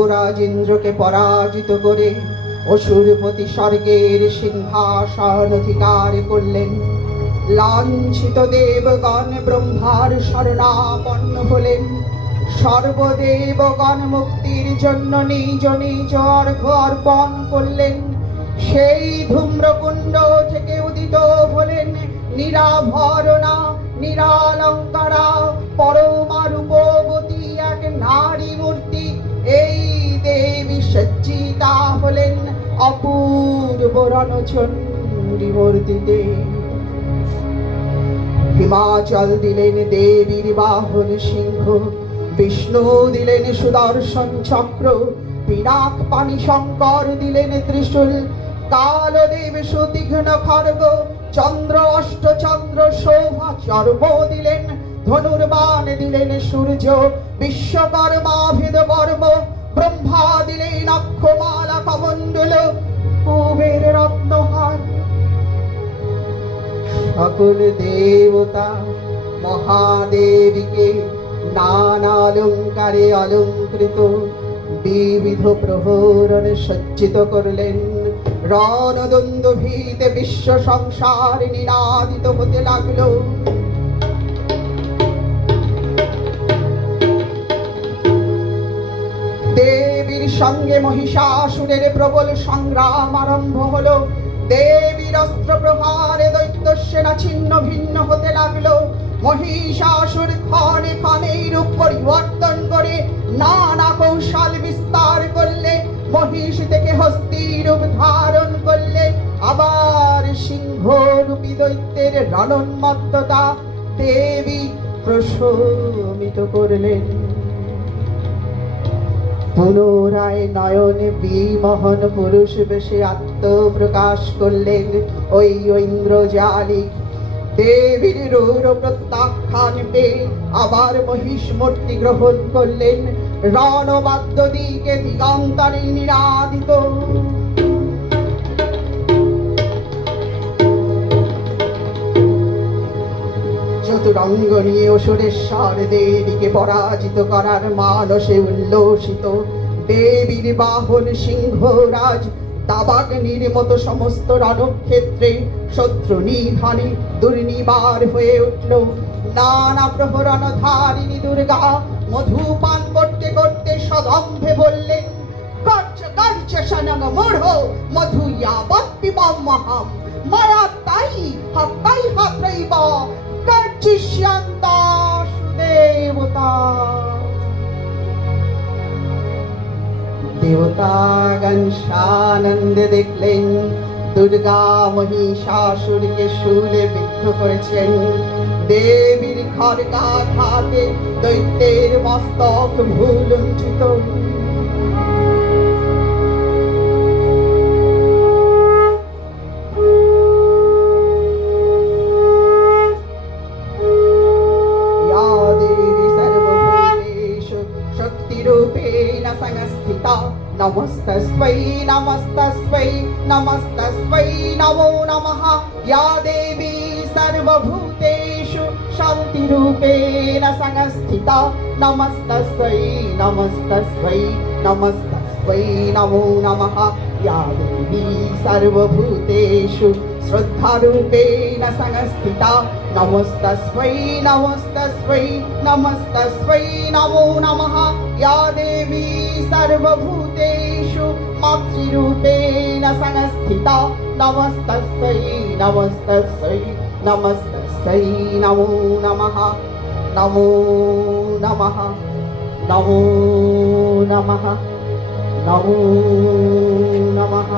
দেবরাজ ইন্দ্রকে পরাজিত করে অসুরপতি স্বর্গের সিংহাসন অধিকার করলেন। লাঞ্ছিত দেবগণ ব্রহ্মার শরণাপন্ন হলেন। সর্বদেবগণ মুক্তির জন্য নিজ নিজ অর্ঘ্য অর্পণ করলেন। সেই ধূম্রকুণ্ড থেকে উদিত হলেন নিরাভরণা নিরালঙ্কারা পরমা রূপবতী এক নারী মূর্তি। এই দেবী সজ্জিতা হলেন অপূর্ব রণচণ্ডী মূর্তিতে। হিমাচল দিলেন দেবীর বাহন সিংহ, বিষ্ণু দিলেন সুদর্শন চক্র, পিনাক পানি শঙ্কর দিলেন ত্রিশূল, কালদেব সুতীক্ষ্ণ খড়গ, চন্দ্র অষ্টচন্দ্র শোভা চর্ম দিলেন, ধনুর্বাণ দিলেন সূর্য, বিশ্বকর্মা ভেদ বর্ম, ব্রহ্মা দিলেন অক্ষমালা কমণ্ডল, কুবের রত্নহার। সকল দেবতা মহাদেবীকে নানা অলঙ্কারে অলঙ্কৃত বিবিধ প্রহরণে সজ্জিত করলেন। রণদন্দভীতে বিশ্ব সংসার নিনাদিত হতে লাগলো। দেবীর সঙ্গে মহিষাসুরের প্রবল সংগ্রাম আরম্ভ হলো। দেবীর অস্ত্র প্রহারে দৈত্য সেনা ছিন্ন ভিন্ন হতে লাগলো। মহিষাসুর ক্ষণে ক্ষণে রূপ পরিবর্তন করে নানা কৌশল বিস্তার করলে। মহিষ থেকে হস্তি রূপ ধারণ করলে। আবার সিংহ রূপী দৈত্যের রণোন্মত্ততা দেবী প্রশমিত করলেন। পুনরায় নয়নে বিমোহন পুরুষ বেশে আত্মপ্রকাশ করলেন ওই ঐন্দ্রজালিক। দেবীর রূঢ় প্রত্যাখ্যান পেয়ে আবার মহিষ মূর্তি গ্রহণ করলেন। রণবাদ্য দিকে দিগন্তারে নিনাদিত। চতুরঙ্গ নিয়ে অসুরেশ্বর দেবীকে পরাজিত করার মানসে উল্লসিত। দেবীর বাহন সিংহরাজ দাবাগ্নির মতো সমস্ত রণক্ষেত্রে শত্রু নিধনে দুর্নিবার হয়ে উঠল। নানা প্রহরণ ধারিণী দুর্গা মধুপান করতে করতে সদম্ভে বললেন, কার্য কার্য সনগ মূঢ় মধু ইয়াবৎ পিবাম্যহম মায়া তাই হাত্তাই হাত্রৈব কার্যিষ্যন্তঃ দেবতা। দেবতাগণ সানন্দে দেখলেন দুর্গা মহিষাসুরকে শূলে বিদ্ধ করেছেন। দেবীর খড়গাঘাতে দৈত্যের মস্তক ভূলুণ্ঠিত। नमस्तस्मै नमस्तस्मै नमस्तस्मै नमो नमः। या देवी सर्वभूतेषु शान्तिरूपेण संस्थिता। नमस्तस्मै नमस्तस्मै नमस्तस्मै नमो नमः। या देवी सर्वभूतेषु श्रद्धारूपेण संस्थिता। नमस्तस्मै नमस्तस्मै नमस्तस्मै नमो नमः। या देवी सर्वभूतेषु मातृरूपेण संस्थिता। नमस्तस्यै नमस्तस्यै नमस्तस्यै नमो नमः। नमो नमः नमो नमः नमो नमः।